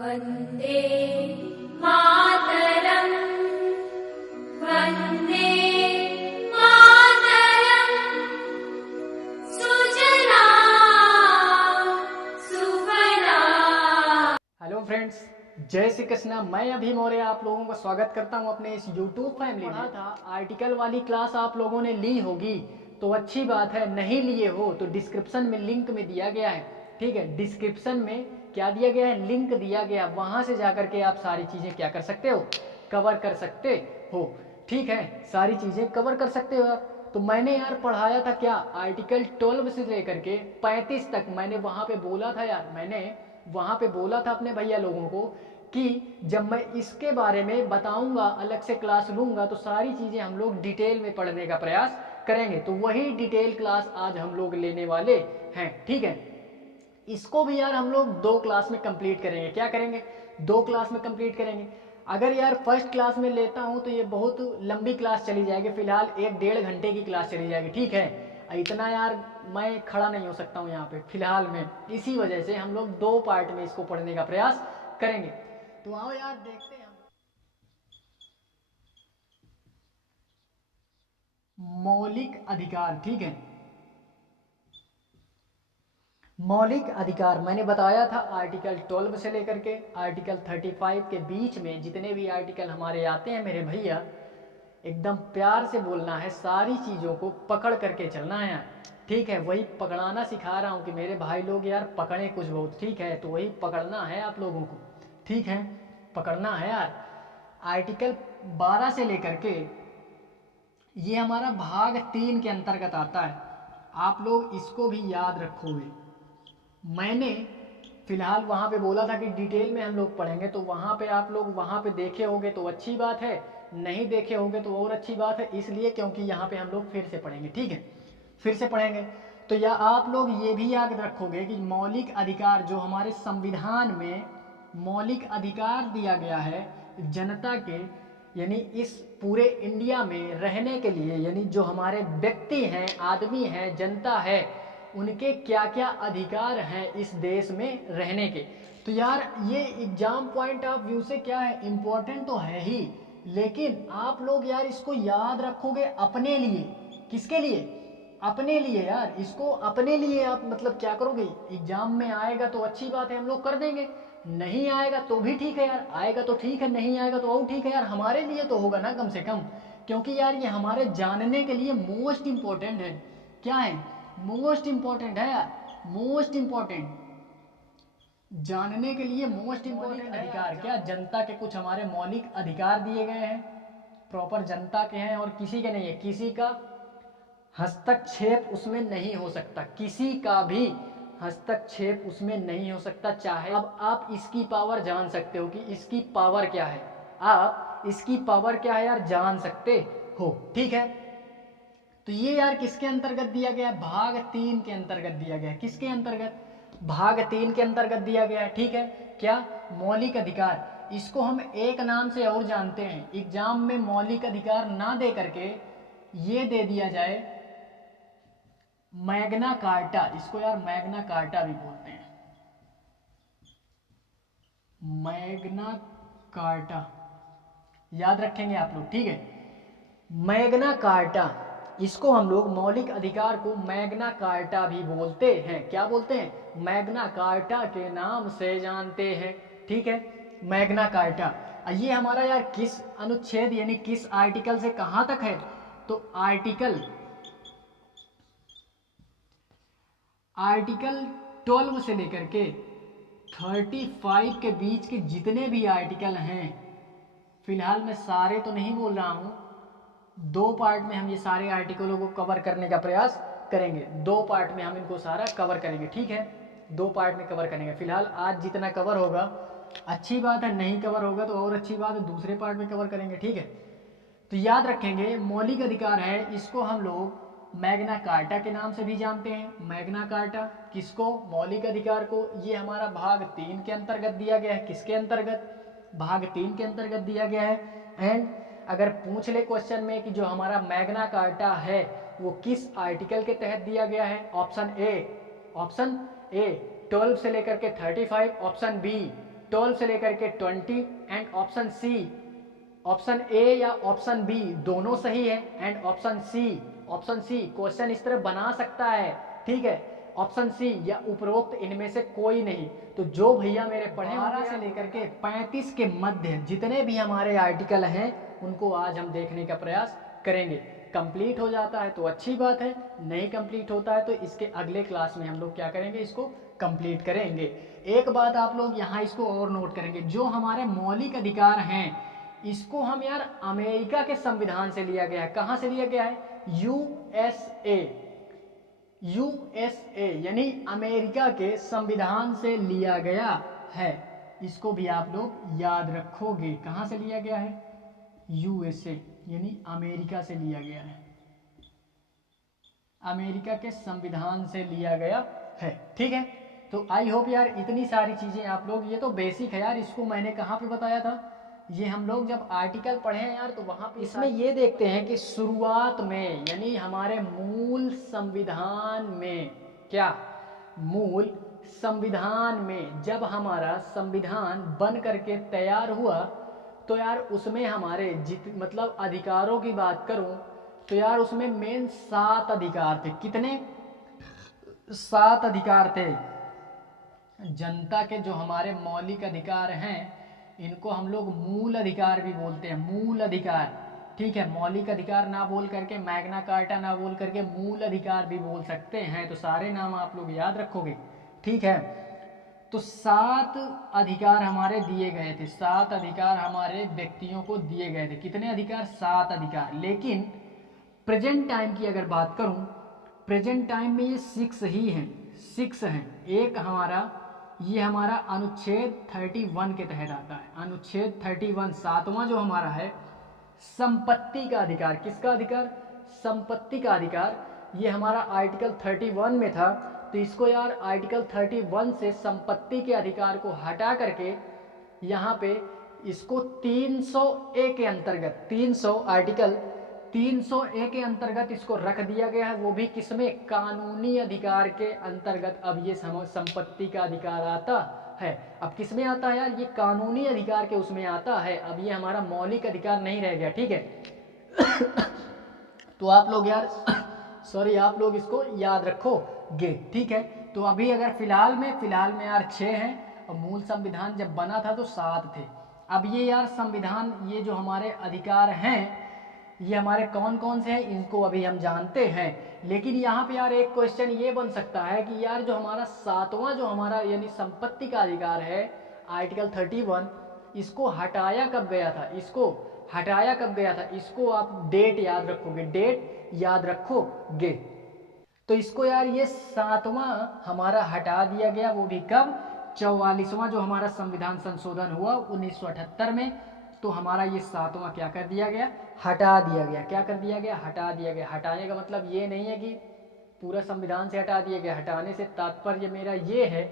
वन्दे मातरम् वन्दे मातरम् सुजला Suphala. Hello friends, जय श्री कृष्णा। मैं अभी मौर्य आप लोगों का स्वागत करता हूं अपने इस YouTube फैमिली में। था आर्टिकल वाली क्लास आप लोगों ने ली होगी तो अच्छी बात है, नहीं लिए हो तो डिस्क्रिप्शन में लिंक में दिया गया है। ठीक है, डिस्क्रिप्शन में क्या दिया गया है, लिंक दिया गया, वहां से जाकर के आप सारी चीजें क्या कर सकते हो, कवर कर सकते हो। ठीक है, सारी चीजें कवर कर सकते हो आप। तो मैंने यार पढ़ाया था क्या, आर्टिकल 12 से लेकर के 35 तक मैंने वहां पे बोला था यार, मैंने वहां पे बोला था अपने भैया लोगों को कि जब मैं इसके बारे में बताऊंगा, अलग से क्लास लूंगा, तो सारी चीजें हम लोग डिटेल में पढ़ने का प्रयास करेंगे। तो वही डिटेल क्लास आज हम लोग लेने वाले हैं। ठीक है, इसको भी यार हम लोग 2 क्लास में कंप्लीट करेंगे। क्या करेंगे, 2 क्लास में कंप्लीट करेंगे। अगर यार फर्स्ट क्लास में लेता हूं तो ये बहुत लंबी क्लास चली जाएगी, फिलहाल 1-1.5 घंटे की क्लास चली जाएगी। ठीक है, इतना यार मैं खड़ा नहीं हो सकता हूं यहाँ पे फिलहाल में, इसी वजह से हम लोग 2 पार्ट में इसको पढ़ने का प्रयास करेंगे। तो आओ यार देखते हैं मौलिक अधिकार। ठीक है, मौलिक अधिकार मैंने बताया था आर्टिकल 12 से लेकर के आर्टिकल 35 के बीच में जितने भी आर्टिकल हमारे आते हैं मेरे भैया, एकदम प्यार से बोलना है, सारी चीज़ों को पकड़ करके चलना है यार। ठीक है, वही पकड़ाना सिखा रहा हूँ कि मेरे भाई लोग यार पकड़े कुछ बहुत। ठीक है, तो वही पकड़ना है आप लोगों को। ठीक है, पकड़ना है यार। आर्टिकल 12 से लेकर के ये हमारा भाग 3 के अंतर्गत आता है। आप लोग इसको भी याद रखोगे। मैंने फिलहाल वहाँ पे बोला था कि डिटेल में हम लोग पढ़ेंगे, तो वहाँ पे आप लोग वहाँ पे देखे होंगे तो अच्छी बात है, नहीं देखे होंगे तो और अच्छी बात है, इसलिए क्योंकि यहाँ पे हम लोग फिर से पढ़ेंगे। ठीक है, फिर से पढ़ेंगे। तो या आप लोग ये भी याद रखोगे कि मौलिक अधिकार जो हमारे संविधान में मौलिक अधिकार दिया गया है जनता के, यानी इस पूरे इंडिया में रहने के लिए, यानी जो हमारे व्यक्ति हैं, आदमी हैं, जनता है, उनके क्या क्या अधिकार हैं इस देश में रहने के। तो यार ये एग्जाम पॉइंट ऑफ व्यू से क्या है, इम्पोर्टेंट तो है ही, लेकिन आप लोग यार इसको याद रखोगे अपने लिए। किसके लिए, अपने लिए यार। इसको अपने लिए आप मतलब क्या करोगे, एग्जाम में आएगा तो अच्छी बात है, हम लोग कर देंगे, नहीं आएगा तो भी ठीक है यार, आएगा तो ठीक है, नहीं आएगा तो और ठीक है यार, हमारे लिए तो होगा ना कम से कम। क्योंकि यार ये हमारे जानने के लिए मोस्ट इंपॉर्टेंट है। क्या है, मोस्ट इंपॉर्टेंट है यार, मोस्ट इंपॉर्टेंट, जानने के लिए मोस्ट इंपॉर्टेंट अधिकार। क्या, जनता के कुछ हमारे मौलिक अधिकार दिए गए हैं, प्रॉपर जनता के हैं, और किसी के नहीं है, किसी का हस्तक्षेप उसमें नहीं हो सकता, किसी का भी हस्तक्षेप उसमें नहीं हो सकता। चाहे अब आप इसकी पावर जान सकते हो कि इसकी पावर क्या है, आप इसकी पावर क्या है यार जान सकते हो। ठीक है, तो ये यार किसके अंतर्गत दिया गया है, भाग 3 के अंतर्गत दिया गया है। किसके अंतर्गत, भाग 3 के अंतर्गत दिया गया है। ठीक है, क्या, मौलिक अधिकार। इसको हम एक नाम से और जानते हैं, एग्जाम में मौलिक अधिकार ना दे करके ये दे दिया जाए मैग्ना कार्टा। इसको यार मैग्ना कार्टा भी बोलते हैं, मैग्ना कार्टा, याद रखेंगे आप लोग। ठीक है, मैग्ना कार्टा, इसको हम लोग मौलिक अधिकार को मैग्ना कार्टा भी बोलते हैं। क्या बोलते हैं, मैग्ना कार्टा के नाम से जानते हैं। ठीक है, मैग्ना कार्टा। ये हमारा यार किस अनुच्छेद यानी किस आर्टिकल से कहां तक है, तो आर्टिकल 12 से लेकर के 35 के बीच के जितने भी आर्टिकल हैं, फिलहाल मैं सारे तो नहीं बोल रहा हूं, 2 पार्ट में हम ये सारे आर्टिकलों को कवर करने का प्रयास करेंगे। 2 पार्ट में हम इनको सारा कवर करेंगे। ठीक है, 2 पार्ट में कवर करेंगे। फिलहाल आज जितना कवर होगा अच्छी बात है, नहीं कवर होगा तो और अच्छी बात है, दूसरे पार्ट में कवर करेंगे। ठीक है, तो याद रखेंगे मौलिक अधिकार है, इसको हम लोग मैग्ना कार्टा के नाम से भी जानते हैं। मैग्ना कार्टा किसको, मौलिक अधिकार को। ये हमारा भाग 3 के अंतर्गत दिया गया है। किसके अंतर्गत, भाग 3 के अंतर्गत दिया गया है। एंड अगर पूछ ले क्वेश्चन में कि जो हमारा मैग्ना कार्टा है वो किस आर्टिकल के तहत दिया गया है, ऑप्शन ए 12 से लेकर के 35, ऑप्शन बी 12 से लेकर के 20 and option C, option A या ऑप्शन बी दोनों सही है एंड ऑप्शन सी क्वेश्चन इस तरह बना सकता है, ठीक है, ऑप्शन सी या उपरोक्त इनमें से कोई नहीं। तो जो भैया मेरे पढ़े 12 से लेकर के 35 के मध्य जितने भी हमारे आर्टिकल हैं उनको आज हम देखने का प्रयास करेंगे। कंप्लीट हो जाता है तो अच्छी बात है, नहीं कंप्लीट होता है तो इसके अगले क्लास में हम लोग क्या करेंगे, इसको कंप्लीट करेंगे। एक बात आप लोग यहाँ इसको और नोट करेंगे, जो हमारे मौलिक अधिकार हैं इसको हम यार अमेरिका के संविधान से लिया गया है। कहाँ से लिया गया है? यूएसए यानी अमेरिका के संविधान से लिया गया है। इसको भी आप लोग याद रखोगे। कहाँ से लिया गया है? यूएसए यानी अमेरिका से लिया गया है, अमेरिका के संविधान से लिया गया है, ठीक है। तो आई होप यार इतनी सारी चीजें आप लोग, ये तो बेसिक है यार, इसको मैंने कहाँ पे बताया था, ये हम लोग जब आर्टिकल पढ़े हैं यार तो वहां पे इसमें ये देखते हैं कि शुरुआत में यानी हमारे मूल संविधान में, क्या मूल संविधान में जब हमारा संविधान बन करके तैयार हुआ तो यार उसमें हमारे मतलब अधिकारों की बात करूं तो यार उसमें मेन 7 अधिकार थे। कितने? 7 अधिकार थे। जनता के जो हमारे मौलिक अधिकार हैं इनको हम लोग मूल अधिकार भी बोलते हैं, मूल अधिकार, ठीक है। मौलिक अधिकार ना बोल करके, मैग्ना कार्टा ना बोल करके मूल अधिकार भी बोल सकते हैं। तो सारे नाम आप लोग याद रखोगे, ठीक है। तो 7 अधिकार हमारे दिए गए थे, 7 अधिकार हमारे व्यक्तियों को दिए गए थे। कितने अधिकार? 7 अधिकार। लेकिन प्रेजेंट टाइम की अगर बात करूं, प्रेजेंट टाइम में ये 6 ही हैं, 6 हैं। एक हमारा ये हमारा अनुच्छेद 31 के तहत आता है। अनुच्छेद 31 7वां जो हमारा है, संपत्ति का अधिकार। किसका अधिकार? संपत्ति का अधिकार। ये हमारा आर्टिकल 31 में था। तो इसको यार आर्टिकल 31 से संपत्ति के अधिकार को हटा करके यहाँ पे इसको 300A के अंतर्गत, 300 आर्टिकल 300A के अंतर्गत इसको रख दिया गया है। वो भी किसमें? कानूनी अधिकार के अंतर्गत अब ये संपत्ति का अधिकार आता है। अब किसमें आता है यार? ये कानूनी अधिकार के उसमें आता है। अब ये हमारा मौलिक अधिकार नहीं रह गया, ठीक है। तो आप लोग यार सॉरी आप लोग इसको याद रखोगे, ठीक है। तो अभी अगर फिलहाल में यार 6 हैं और मूल संविधान जब बना था तो 7 थे। अब ये यार संविधान, ये जो हमारे अधिकार हैं ये हमारे कौन कौन से हैं इनको अभी हम जानते हैं। लेकिन यहाँ पे यार एक क्वेश्चन ये बन सकता है कि यार जो हमारा 7वां जो हमारा यानी संपत्ति का अधिकार है आर्टिकल 31, इसको हटाया कब गया था? इसको हटाया कब गया था? इसको आप डेट याद रखोगे, डेट याद रखोगे। तो इसको यार ये 7वां हमारा हटा दिया गया, वो भी कब? 44वां जो हमारा संविधान संशोधन हुआ 1978 में। तो हमारा ये 7वां क्या कर दिया गया? हटा दिया गया। क्या कर दिया गया? हटा दिया गया। हटाने का मतलब ये नहीं है कि पूरा संविधान से हटा दिया गया। हटाने से तात्पर्य मेरा ये है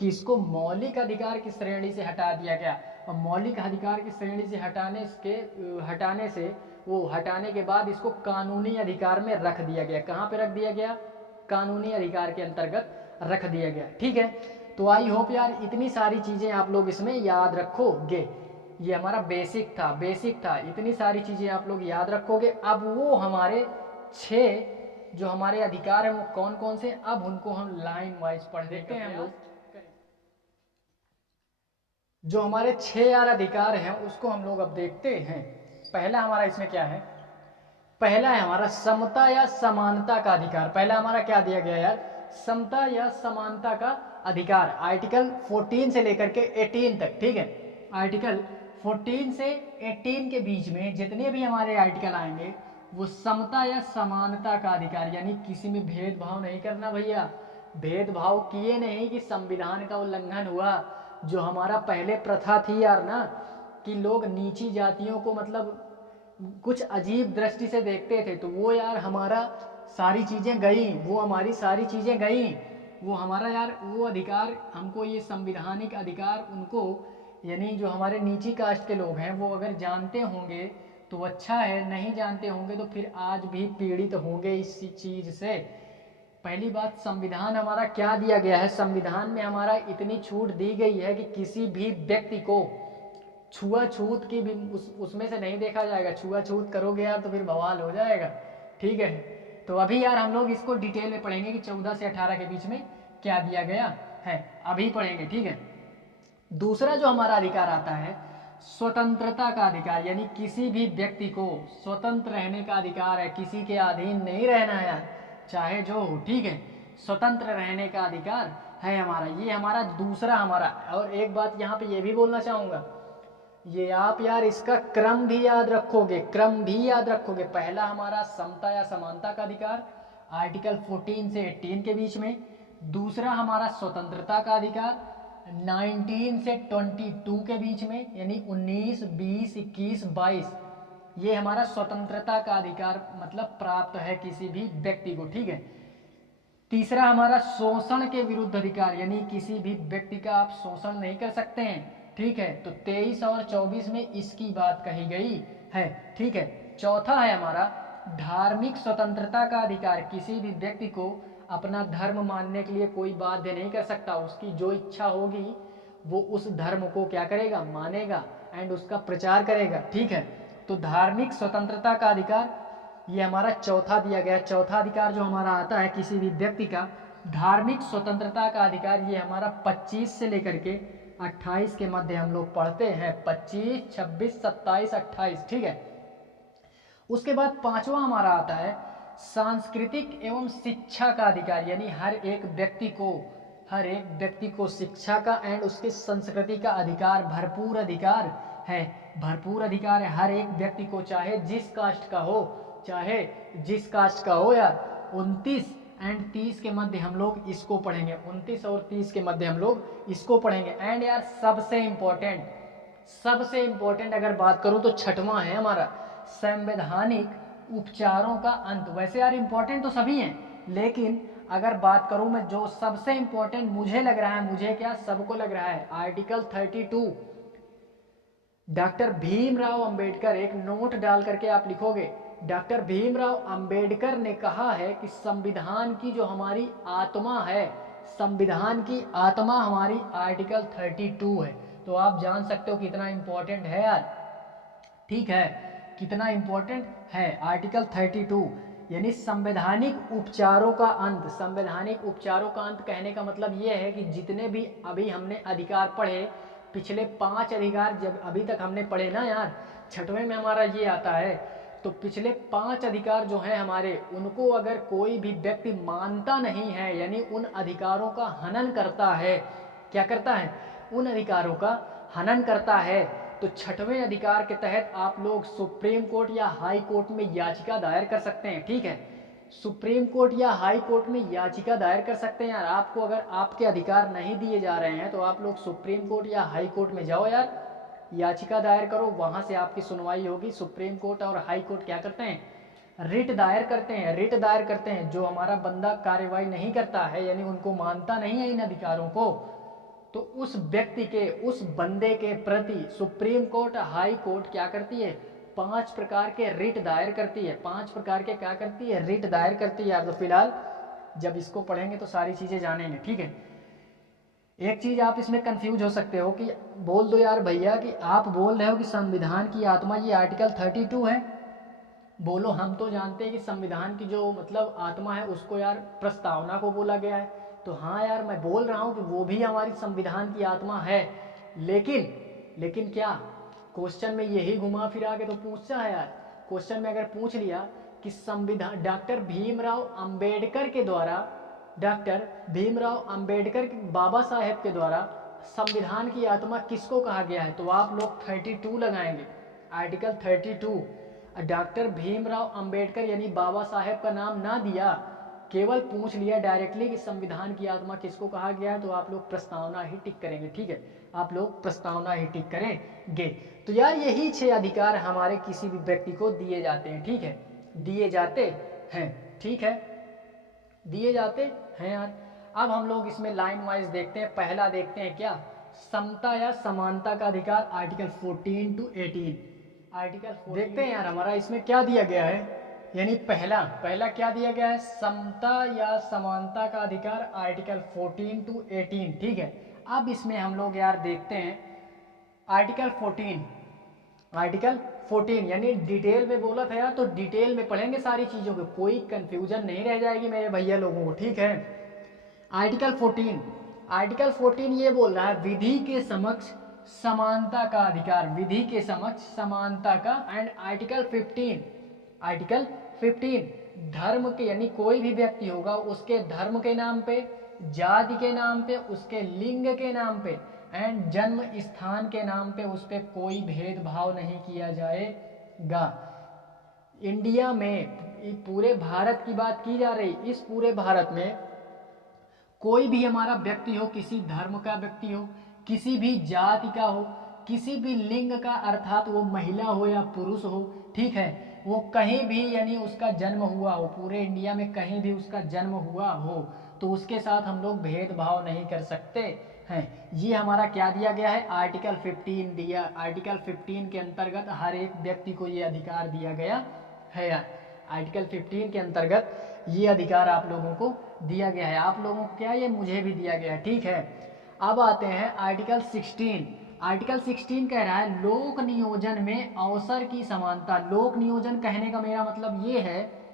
कि इसको मौलिक अधिकार की श्रेणी से हटा दिया गया। और मौलिक अधिकार की श्रेणी से हटाने से वो हटाने के बाद इसको कानूनी अधिकार में रख दिया गया। कहाँ पे रख दिया गया? कानूनी अधिकार के अंतर्गत रख दिया गया, ठीक है। तो आई होप यार इतनी सारी चीजें आप लोग इसमें याद रखोगे। ये हमारा बेसिक था, इतनी सारी चीजें आप लोग याद रखोगे। अब वो हमारे 6 जो हमारे अधिकार हैं वो कौन कौन से, अब उनको हम लाइन वाइज पढ़ देते हैं हम लोग। जो हमारे 6 यार अधिकार हैं उसको हम लोग अब देखते हैं। पहला हमारा इसमें क्या है? पहला है हमारा समता या समानता का अधिकार। पहला हमारा क्या दिया गया यार? समता या समानता का अधिकार। आर्टिकल 14 से लेकर के 18 तक, ठीक है। आर्टिकल 14 से 18 के बीच में जितने भी हमारे आर्टिकल आएंगे वो समता या समानता का अधिकार, यानी किसी में भेदभाव नहीं करना भैया। भेदभाव किए नहीं कि संविधान का उल्लंघन हुआ। जो हमारा पहले प्रथा थी यार ना कि लोग नीची जातियों को मतलब कुछ अजीब दृष्टि से देखते थे, तो वो यार हमारा सारी चीजें गई, वो हमारी सारी चीजें गई। वो हमारा यार वो अधिकार हमको, ये संविधानिक अधिकार उनको, यानी जो हमारे नीची कास्ट के लोग हैं वो अगर जानते होंगे तो अच्छा है, नहीं जानते होंगे तो फिर आज भी पीड़ित होंगे इस चीज से। पहली बात, संविधान हमारा क्या दिया गया है, संविधान में हमारा इतनी छूट दी गई है कि किसी भी व्यक्ति को छुआछूत की भी उसमें से नहीं देखा जाएगा। छुआछूत करोगे यार तो फिर बवाल हो जाएगा, ठीक है। तो अभी यार हम लोग इसको डिटेल में पढ़ेंगे कि 14 से 18 के बीच में क्या दिया गया है, अभी पढ़ेंगे, ठीक है। दूसरा जो हमारा अधिकार आता है स्वतंत्रता का अधिकार, यानी किसी भी व्यक्ति को स्वतंत्र रहने का अधिकार है, किसी के अधीन नहीं रहना है यार, चाहे जो हो, ठीक है। स्वतंत्र रहने का अधिकार है हमारा, ये हमारा दूसरा हमारा। और एक बात यहाँ पे ये भी बोलना चाहूँगा, ये आप यार इसका क्रम भी याद रखोगे, क्रम भी याद रखोगे। पहला हमारा समता या समानता का अधिकार, आर्टिकल 14 से 18 के बीच में। दूसरा हमारा स्वतंत्रता का अधिकार 19 से 22 के बीच में, यानी 19, 20, 21, 22, ये हमारा स्वतंत्रता का अधिकार मतलब प्राप्त है किसी भी व्यक्ति को, ठीक है। तीसरा हमारा शोषण के विरुद्ध अधिकार, यानी किसी भी व्यक्ति का आप शोषण नहीं कर सकते हैं, ठीक है। तो 23 और 24 में इसकी बात कही गई है, ठीक है। चौथा है हमारा धार्मिक स्वतंत्रता का अधिकार, किसी भी व्यक्ति को अपना धर्म मानने के लिए कोई बाध्य नहीं कर सकता, उसकी जो इच्छा होगी वो उस धर्म को क्या करेगा, मानेगा एंड उसका प्रचार करेगा, ठीक है। तो धार्मिक स्वतंत्रता का अधिकार ये हमारा चौथा दिया गया। चौथा अधिकार जो हमारा आता है किसी भी व्यक्ति का धार्मिक स्वतंत्रता का अधिकार, ये हमारा 25 से लेकर के 28 के मध्य हम लोग पढ़ते हैं, 25, 26, 27, 28, ठीक है। उसके बाद पांचवा हमारा आता है सांस्कृतिक एवं शिक्षा का अधिकार, यानी हर एक व्यक्ति को शिक्षा का एंड उसके संस्कृति का अधिकार, भरपूर अधिकार है, भरपूर अधिकार है हर एक व्यक्ति को, चाहे जिस कास्ट का हो, चाहे जिस कास्ट का हो यार। 29 एंड 30 के मध्य हम लोग इसको पढ़ेंगे, 29 और 30 के मध्य हम लोग इसको पढ़ेंगे। एंड यार सबसे इंपॉर्टेंट अगर बात करूं तो छठवां है हमारा संवैधानिक उपचारों का अंत। वैसे यार इंपॉर्टेंट तो सभी हैं, लेकिन अगर बात करूं मैं जो सबसे इंपॉर्टेंट मुझे लग रहा है, मुझे क्या सबको लग रहा है, आर्टिकल 32। डॉक्टर भीमराव अंबेडकर, एक नोट डाल करके आप लिखोगे, डॉक्टर भीमराव अंबेडकर ने कहा है कि संविधान की जो हमारी आत्मा है, संविधान की आत्मा हमारी आर्टिकल 32 है। तो आप जान सकते हो कितना इंपॉर्टेंट है यार, ठीक है, कितना इंपॉर्टेंट है आर्टिकल 32, यानी संवैधानिक उपचारों का अंत। संवैधानिक उपचारों का अंत कहने का मतलब ये है कि जितने भी अभी हमने अधिकार पढ़े, पिछले 5 अधिकार जब अभी तक हमने पढ़े ना यार, छठवें में हमारा ये आता है, तो पिछले 5 अधिकार जो हैं हमारे, उनको अगर कोई भी व्यक्ति मानता नहीं है, यानी उन अधिकारों का हनन करता है, क्या करता है, उन अधिकारों का हनन करता है, तो छठवें अधिकार के तहत आप लोग सुप्रीम कोर्ट या हाई कोर्ट में याचिका दायर कर सकते हैं, ठीक है। सुप्रीम कोर्ट या हाई कोर्ट में याचिका दायर कर सकते हैं यार। आपको अगर आपके अधिकार नहीं दिए जा रहे हैं तो आप लोग सुप्रीम कोर्ट या हाई कोर्ट में जाओ यार, याचिका दायर करो, वहां से आपकी सुनवाई होगी। सुप्रीम कोर्ट और हाई कोर्ट क्या करते हैं, रिट दायर करते हैं, रिट दायर करते हैं। जो हमारा बंदा कार्रवाई नहीं करता है, यानी उनको मानता नहीं है इन अधिकारों को, तो उस व्यक्ति के, उस बंदे के प्रति सुप्रीम कोर्ट हाई कोर्ट क्या करती है, 5 प्रकार के रिट दायर करती है। 5 प्रकार के क्या करती है, रिट दायर करती है यार। तो फिलहाल जब इसको पढ़ेंगे तो सारी चीजें जानेंगे, ठीक है। एक चीज आप इसमें कंफ्यूज हो सकते हो कि बोल दो यार भैया कि आप बोल रहे हो कि संविधान की आत्मा ये आर्टिकल 32 है, बोलो हम तो जानते हैं कि संविधान की जो मतलब आत्मा है उसको यार प्रस्तावना को बोला गया है। तो हाँ यार मैं बोल रहा हूँ कि वो भी हमारी संविधान की आत्मा है, लेकिन क्या क्वेश्चन में यही घुमा फिरा के तो पूछता है यार। क्वेश्चन में अगर पूछ लिया कि संविधान डॉक्टर भीमराव अंबेडकर के द्वारा, डॉक्टर भीमराव अंबेडकर बाबा साहेब के द्वारा संविधान की आत्मा किसको कहा गया है, तो आप लोग 32 लगाएंगे, आर्टिकल 32। डॉक्टर भीमराव अंबेडकर यानी बाबा साहेब का नाम ना दिया, केवल पूछ लिया डायरेक्टली कि संविधान की आत्मा किसको कहा गया है, तो आप लोग प्रस्तावना ही टिक करेंगे, ठीक है, आप लोग प्रस्तावना ही टिक करेंगे। तो यार यही 6 अधिकार हमारे किसी भी व्यक्ति को दिए जाते हैं, ठीक है, दिए जाते हैं, ठीक है, दिए जाते हैं यार। अब हम लोग इसमें लाइन वाइज देखते हैं। पहला देखते हैं क्या, समता या समानता का अधिकार, आर्टिकल 14 to 18। आर्टिकल देखते हैं यार हमारा इसमें क्या दिया गया है। यानी पहला पहला क्या दिया गया है, समता या समानता का अधिकार, आर्टिकल 14 to 18, ठीक है। अब इसमें हम लोग यार देखते हैं आर्टिकल 14 यानी डिटेल में बोला था यार, तो डिटेल में पढ़ेंगे सारी चीज़ों को, कोई कंफ्यूजन नहीं रह जाएगी मेरे भैया लोगों को, ठीक है। आर्टिकल 14 ये बोल रहा है विधि के समक्ष समानता का अधिकार, विधि के समक्ष समानता का। एंड आर्टिकल 15 धर्म के, यानी कोई भी व्यक्ति होगा उसके धर्म के नाम पे, जाति के नाम पे, उसके लिंग के नाम पे एंड जन्म स्थान के नाम पे उस पर कोई भेदभाव नहीं किया जाएगा। इंडिया में, पूरे भारत की बात की जा रही, इस पूरे भारत में कोई भी हमारा व्यक्ति हो, किसी धर्म का व्यक्ति हो, किसी भी जाति का हो, किसी भी लिंग का, अर्थात वो महिला हो या पुरुष हो, ठीक है, वो कहीं भी यानी उसका जन्म हुआ हो, पूरे इंडिया में कहीं भी उसका जन्म हुआ हो, तो उसके साथ हम लोग भेदभाव नहीं कर सकते हैं। ये हमारा क्या दिया गया है, आर्टिकल 15 दिया। आर्टिकल 15 के अंतर्गत हर एक व्यक्ति को ये अधिकार दिया गया है। आर्टिकल 15 के अंतर्गत ये अधिकार आप लोगों को दिया गया है। आप लोगों को क्या, ये मुझे भी दिया गया है, ठीक है। अब आते हैं आर्टिकल 16। आर्टिकल 16 कह रहा है लोक नियोजन में अवसर की समानता। लोक नियोजन कहने का मेरा मतलब ये है,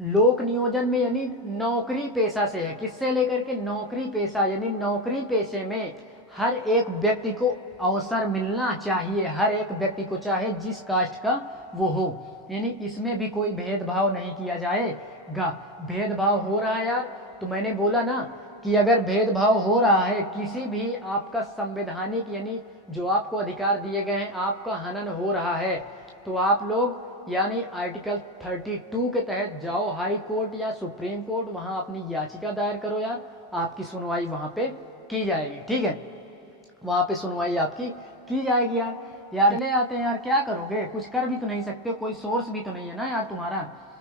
लोक नियोजन में यानी नौकरी पेशा से है, किससे लेकर के, नौकरी पेशा, यानी नौकरी पेशे में हर एक व्यक्ति को अवसर मिलना चाहिए, हर एक व्यक्ति को, चाहे जिस कास्ट का वो हो, यानी इसमें भी कोई भेदभाव नहीं किया जाएगा। भेदभाव हो रहा है यार, तो मैंने बोला ना कि अगर भेदभाव हो रहा है, किसी भी आपका संवैधानिक यानी जो आपको अधिकार दिए गए हैं, आपका हनन हो रहा है, तो आप लोग यानी आर्टिकल 32 के तहत जाओ हाई कोर्ट या सुप्रीम कोर्ट, वहां अपनी याचिका दायर करो यार, आपकी सुनवाई वहां पे की जाएगी, ठीक है, वहां पे सुनवाई आपकी की जाएगी यार। यार चले आते हैं यार, क्या करोगे, कुछ कर भी तो नहीं सकते, कोई सोर्स भी तो नहीं है ना यार तुम्हारा।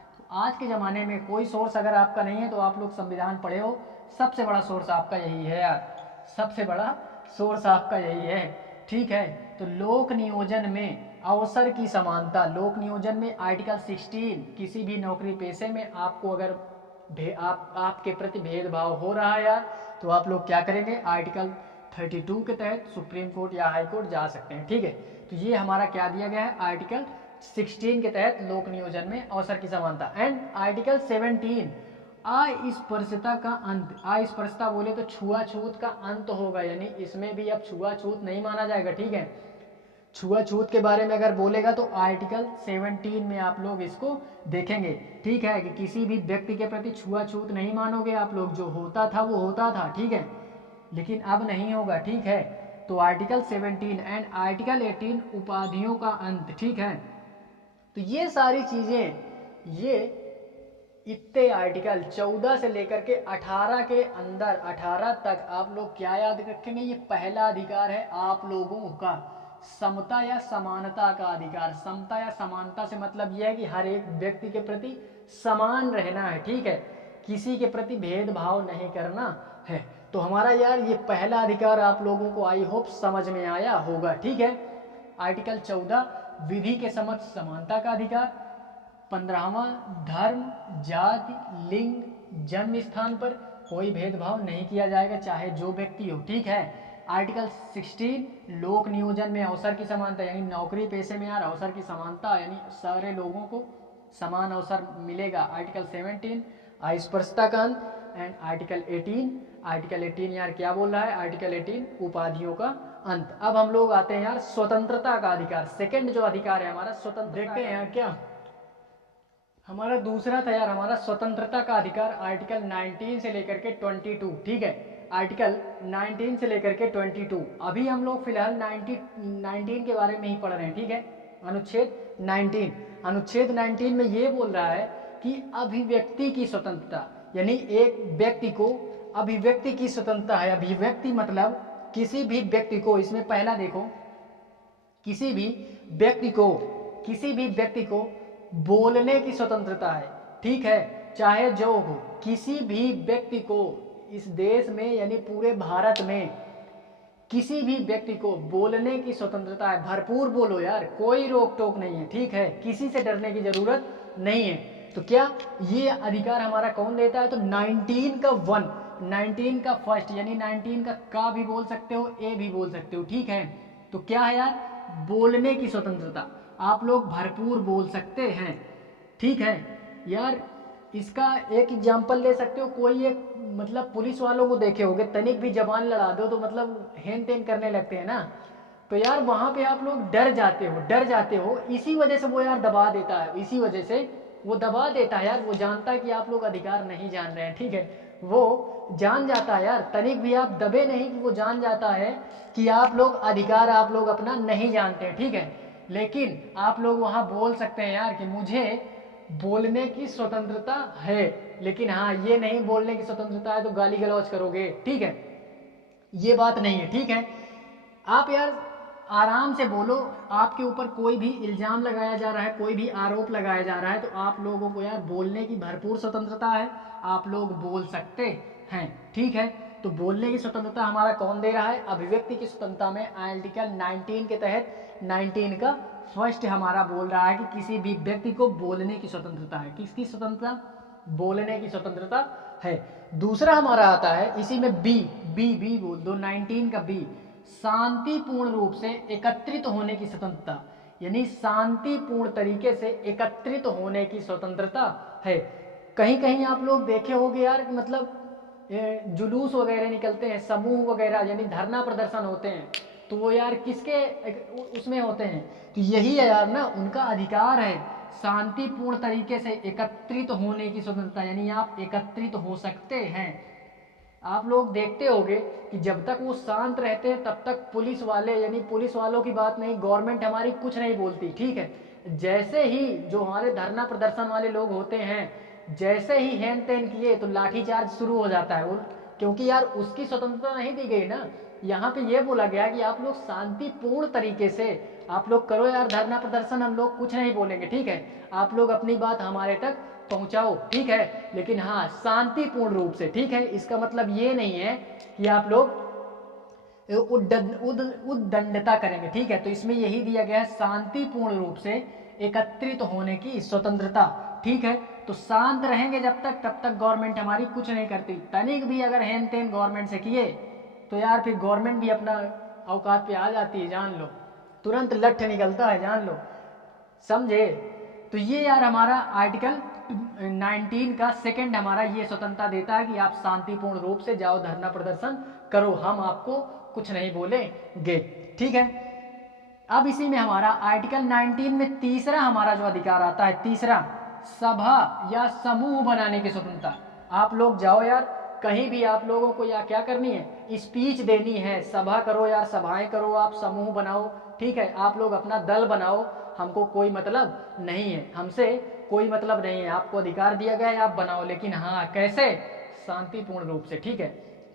तो आज के ज़माने में कोई सोर्स अगर आपका नहीं है, तो आप लोग संविधान पढ़े हो, सबसे बड़ा सोर्स आपका यही है यार, सबसे बड़ा सोर्स आपका यही है, ठीक है। तो लोक नियोजन में अवसर की समानता, लोक नियोजन में आर्टिकल 16, किसी भी नौकरी पेशे में आपको अगर आपके प्रति भेदभाव हो रहा है यार, तो आप लोग क्या करेंगे, आर्टिकल 32 के तहत सुप्रीम कोर्ट या हाई कोर्ट जा सकते हैं, ठीक है। तो ये हमारा क्या दिया गया है, आर्टिकल 16 के तहत लोक नियोजन में अवसर की समानता। एंड आर्टिकल 17 अस्पृश्यता का अंत। अस्पृश्यता बोले तो छुआछूत का अंत होगा, यानी इसमें भी अब छुआछूत नहीं माना जाएगा, ठीक है। छुआछूत के बारे में अगर बोलेगा तो आर्टिकल 17 में आप लोग इसको देखेंगे, ठीक है, कि किसी भी व्यक्ति के प्रति छुआछूत नहीं मानोगे आप लोग, जो होता था वो होता था, ठीक है, लेकिन अब नहीं होगा, ठीक है। तो आर्टिकल 17 एंड आर्टिकल 18 उपाधियों का अंत, ठीक है। तो ये सारी चीजें, ये इतने आर्टिकल 14 से लेकर के 18 के अंदर, 18 तक आप लोग क्या याद रखेंगे, ये पहला अधिकार है आप लोगों का, समता या समानता का अधिकार। समता या समानता से मतलब यह है कि हर एक व्यक्ति के प्रति समान रहना है, ठीक है, किसी के प्रति भेदभाव नहीं करना है। तो हमारा यार ये पहला अधिकार आप लोगों को आई होप समझ में आया होगा, ठीक है। आर्टिकल 14 विधि के समक्ष समानता का अधिकार। 15वां धर्म, जाति, लिंग, जन्म स्थान पर कोई भेदभाव नहीं किया जाएगा, चाहे जो व्यक्ति हो, ठीक है। आर्टिकल 16 लोक नियोजन में अवसर की समानता, यानी नौकरी पेशे में यार अवसर की समानता, यानी सारे लोगों को समान अवसर मिलेगा। आर्टिकल 17 अस्पृश्यता का अंत। एंड आर्टिकल 18 यार क्या बोल रहा है, आर्टिकल 18 उपाधियों का अंत। अब हम लोग आते हैं यार स्वतंत्रता का अधिकार। सेकंड जो अधिकार है हमारा स्वतंत्र, देखते हैं यार क्या हमारा दूसरा था यार, हमारा स्वतंत्रता का अधिकार। आर्टिकल 19 से लेकर के 22, ठीक है, आर्टिकल 19 से लेकर के 22। अभी हम लोग फिलहाल 19 के बारे में ही पढ़ रहे हैं, ठीक है। अनुच्छेद 19 में ये बोल रहा है कि अभिव्यक्ति की स्वतंत्रता, यानी एक व्यक्ति को अभिव्यक्ति की स्वतंत्रता है। अभिव्यक्ति मतलब किसी भी व्यक्ति को, इसमें पहला देखो, किसी भी व्यक्ति को बोलने की स्वतंत्रता है, ठीक है, चाहे जो हो, किसी भी व्यक्ति को इस देश में यानी पूरे भारत में किसी भी व्यक्ति को बोलने की स्वतंत्रता है, भरपूर बोलो यार, कोई रोक टोक नहीं है, ठीक है, किसी से डरने की जरूरत नहीं है। तो क्या ये अधिकार हमारा कौन देता है? तो 19 का 1, 19 का फर्स्ट, यानी 19 का भी बोल सकते हो, ए भी बोल सकते हो, ठीक है। तो क्या है यार? बोलने की स्वतंत्रता, आप लोग भरपूर बोल सकते हैं, ठीक है यार। इसका एक एग्जाम्पल ले सकते हो, कोई एक मतलब पुलिस वालों को देखे होगे, तनिक भी जबान लड़ा दो तो मतलब हेन तेन करने लगते हैं ना, तो यार वहां पे आप लोग डर जाते हो, इसी वजह से वो यार दबा देता है, इसी वजह से वो दबा देता है यार। वो जानता है कि आप लोग अधिकार नहीं जान रहे हैं, ठीक है, वो जान जाता है यार, तनिक भी आप दबे नहीं कि वो जान जाता है कि आप लोग अधिकार आप लोग अपना नहीं जानते हैं, ठीक है। लेकिन आप लोग वहां बोल सकते हैं यार कि मुझे बोलने की स्वतंत्रता है, लेकिन हाँ ये नहीं बोलने की स्वतंत्रता है तो गाली गलौज करोगे, ठीक है, ये बात नहीं है, ठीक है। आप यार आराम से बोलो, आपके ऊपर कोई भी इल्जाम लगाया जा रहा है, कोई भी आरोप लगाया जा रहा है, तो आप लोगों को यार बोलने की भरपूर स्वतंत्रता है, आप लोग बोल सकते हैं, ठीक है। तो बोलने की स्वतंत्रता हमारा कौन दे रहा है? अभिव्यक्ति की स्वतंत्रता में आर्टिकल 19 के तहत 19 का फर्स्ट हमारा बोल रहा है कि किसी भी व्यक्ति को बोलने की स्वतंत्रता है। किसकी स्वतंत्रता? बोलने की स्वतंत्रता है। दूसरा हमारा आता है इसी में बी, बी बोल दो, 19 का बी, शांतिपूर्ण रूप से एकत्रित होने की स्वतंत्रता, यानी शांतिपूर्ण तरीके से एकत्रित होने की स्वतंत्रता है। कहीं कहीं आप लोग देखे होंगे यार, मतलब जुलूस वगैरह निकलते हैं, समूह वगैरह यानी धरना प्रदर्शन होते हैं, तो वो यार किसके उसमें होते हैं? तो यही है यार ना, उनका अधिकार है शांतिपूर्ण तरीके से एकत्रित होने की स्वतंत्रता, यानी आप एकत्रित हो सकते हैं। आप लोग देखते होंगे कि जब तक वो शांत रहते हैं तब तक पुलिस वाले, यानी पुलिस वालों की बात नहीं, गवर्नमेंट हमारी कुछ नहीं बोलती, ठीक है। जैसे ही जो हमारे धरना प्रदर्शन वाले लोग होते हैं, जैसे ही हेन तेन किए तो लाठीचार्ज शुरू हो जाता है, क्योंकि यार उसकी स्वतंत्रता नहीं दी गई ना। यहाँ पे ये बोला गया कि आप लोग शांतिपूर्ण तरीके से आप लोग करो यार धरना प्रदर्शन, हम लोग कुछ नहीं बोलेंगे, ठीक है, आप लोग अपनी बात हमारे तक पहुंचाओ, ठीक है, लेकिन हाँ शांतिपूर्ण रूप से, ठीक है। इसका मतलब ये नहीं है कि आप लोग उद्दंडता करेंगे, ठीक है। तो इसमें यही दिया गया है, शांतिपूर्ण रूप से एकत्रित होने की स्वतंत्रता, ठीक है। तो शांत रहेंगे जब तक, तब तक गवर्नमेंट हमारी कुछ नहीं करती। तनिक भी अगर हेन तेन गवर्नमेंट से किए तो यार फिर गवर्नमेंट भी अपना औकात पे आ जाती है, जान लो, तुरंत लठ निकलता है, जान लो, समझे। तो ये यार हमारा आर्टिकल 19 का सेकंड हमारा ये स्वतंत्रता देता है कि आप शांतिपूर्ण रूप से जाओ धरना प्रदर्शन करो, हम आपको कुछ नहीं बोलेंगे, ठीक है। अब इसी में हमारा आर्टिकल 19 में तीसरा हमारा जो अधिकार आता है, तीसरा, सभा या समूह बनाने की स्वतंत्रता। आप लोग जाओ यार कहीं भी, आप लोगों को या क्या करनी है, स्पीच देनी है, सभा करो यार, सभाएं करो, आप समूह बनाओ, ठीक है, आप लोग अपना दल बनाओ, हमको कोई मतलब नहीं है, हमसे कोई मतलब नहीं है, आपको अधिकार दिया गया है, आप बनाओ, लेकिन हाँ कैसे? शांतिपूर्ण रूप से, ठीक है,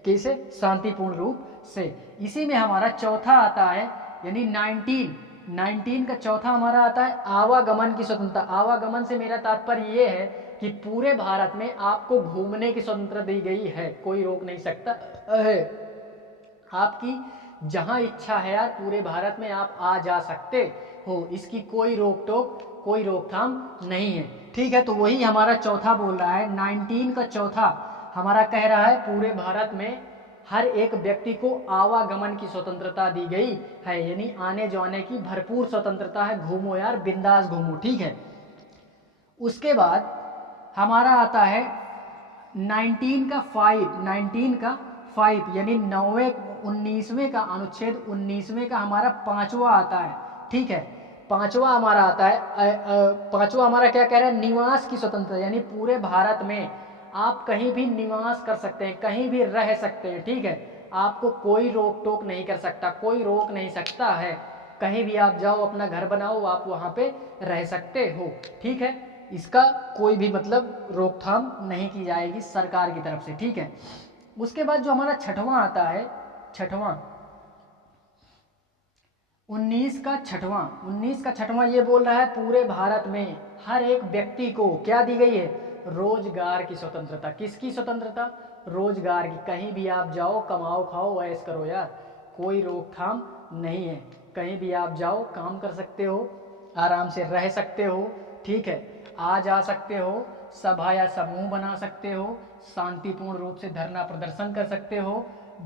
कैसे? शांतिपूर्ण रूप से। इसी में हमारा चौथा आता है, यानी 19 का चौथा हमारा आता है आवागमन की स्वतंत्रता। आवागमन से मेरा तात्पर्य ये है कि पूरे भारत में आपको घूमने की स्वतंत्रता दी गई है, कोई रोक नहीं सकता है, आपकी जहां इच्छा है यार पूरे भारत में आप आ जा सकते हो, इसकी कोई रोक टोक, कोई रोकथाम नहीं है, ठीक है। तो वही हमारा चौथा बोल रहा है, 19 का चौथा हमारा कह रहा है पूरे भारत में हर एक व्यक्ति को आवागमन की स्वतंत्रता दी गई है, यानी आने जाने की भरपूर स्वतंत्रता है, घूमो यार, बिंदास घूमो, ठीक है। उसके बाद हमारा आता है 19 का 5 यानी 19वें का अनुच्छेद 19वें का हमारा पांचवा आता है, ठीक है। पांचवा हमारा आता है, पांचवा हमारा क्या कह रहा है? निवास की स्वतंत्रता, यानी पूरे भारत में आप कहीं भी निवास कर सकते हैं, कहीं भी रह सकते हैं, ठीक है, आपको कोई रोक टोक नहीं कर सकता, कोई रोक नहीं सकता है, कहीं भी आप जाओ, अपना घर बनाओ, आप वहां पे रह सकते हो, ठीक है। इसका कोई भी मतलब रोकथाम नहीं की जाएगी सरकार की तरफ से, ठीक है। उसके बाद जो हमारा छठवां आता है, छठवां 19 का छठवां ये बोल रहा है पूरे भारत में हर एक व्यक्ति को क्या दी गई है? रोजगार की स्वतंत्रता। किसकी स्वतंत्रता? रोजगार की। कहीं भी आप जाओ, कमाओ खाओ, ऐश करो यार, कोई रोकथाम नहीं है। कहीं भी आप जाओ, काम कर सकते हो, आराम से रह सकते हो, ठीक है, आ जा सकते हो, सभा या समूह बना सकते हो, शांतिपूर्ण रूप से धरना प्रदर्शन कर सकते हो,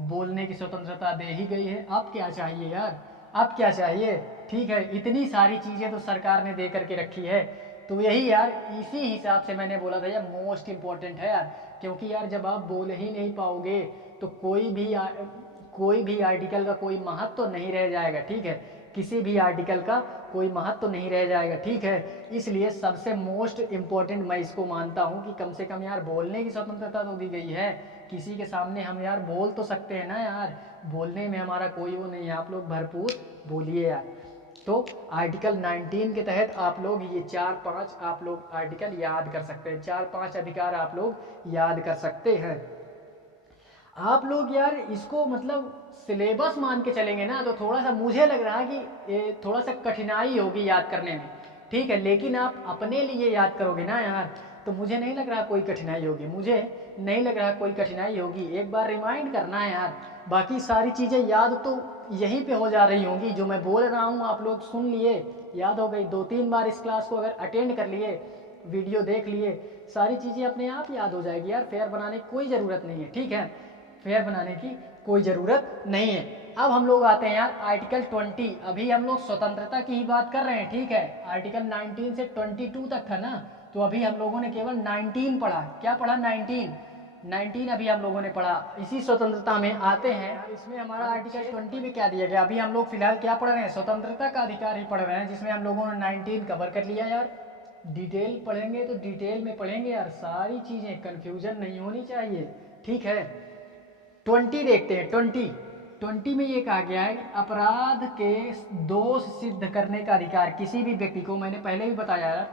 बोलने की स्वतंत्रता दे ही गई है। अब क्या चाहिए यार, अब क्या चाहिए, ठीक है, इतनी सारी चीज़ें तो सरकार ने दे करके रखी है। तो यही यार, इसी हिसाब से मैंने बोला था यार मोस्ट इम्पॉर्टेंट है यार, क्योंकि यार जब आप बोल ही नहीं पाओगे तो कोई भी आर्टिकल का कोई महत्व तो नहीं रह जाएगा, ठीक है, किसी भी आर्टिकल का कोई महत्व तो नहीं रह जाएगा, ठीक है। इसलिए सबसे मोस्ट इम्पोर्टेंट मैं इसको मानता हूँ कि कम से कम यार बोलने की स्वतंत्रता तो दी गई है, किसी के सामने हम यार बोल तो सकते हैं ना यार, बोलने में हमारा कोई वो नहीं है, आप लोग भरपूर बोलिए यार। तो आर्टिकल 19 के तहत आप लोग ये 4-5 आप लोग आर्टिकल याद कर सकते हैं, 4-5 अधिकार आप लोग याद कर सकते हैं। आप लोग यार इसको मतलब सिलेबस मान के चलेंगे ना तो थोड़ा सा मुझे लग रहा है कि ये थोड़ा सा कठिनाई होगी याद करने में, ठीक है, लेकिन आप अपने लिए याद करोगे ना यार तो मुझे नहीं लग रहा कोई कठिनाई होगी, मुझे नहीं लग रहा कोई कठिनाई होगी। एक बार रिमाइंड करना है यार, बाकी सारी चीज़ें याद तो यहीं पे हो जा रही होंगी, जो मैं बोल रहा हूँ आप लोग सुन लिए, याद हो गई, 2-3 बार इस क्लास को अगर अटेंड कर लिए, वीडियो देख लिए, सारी चीज़ें अपने आप याद हो जाएगी यार, फेयर बनाने की कोई ज़रूरत नहीं है, ठीक है, फेयर बनाने की कोई ज़रूरत नहीं है। अब हम लोग आते हैं यार आर्टिकल 20, अभी हम लोग स्वतंत्रता की ही बात कर रहे हैं, ठीक है, आर्टिकल 19 से 22 तक था ना, तो अभी हम लोगों ने केवल 19 पढ़ा, क्या पढ़ा, 19 अभी हम लोगों ने पढ़ा। इसी स्वतंत्रता में आते हैं, इसमें हमारा आर्टिकल 20 में क्या दिया गया, अभी हम लोग फिलहाल क्या पढ़ रहे हैं, स्वतंत्रता का अधिकार ही पढ़ रहे हैं, जिसमें हम लोगों ने 19 कवर कर लिया यार। डिटेल पढ़ेंगे तो डिटेल में पढ़ेंगे यार, सारी चीज़ें, कन्फ्यूजन नहीं होनी चाहिए, ठीक है। 20 देखते हैं, 20 में ये कहा गया है कि अपराध के दोष सिद्ध करने का अधिकार किसी भी व्यक्ति को, मैंने पहले भी बताया यार,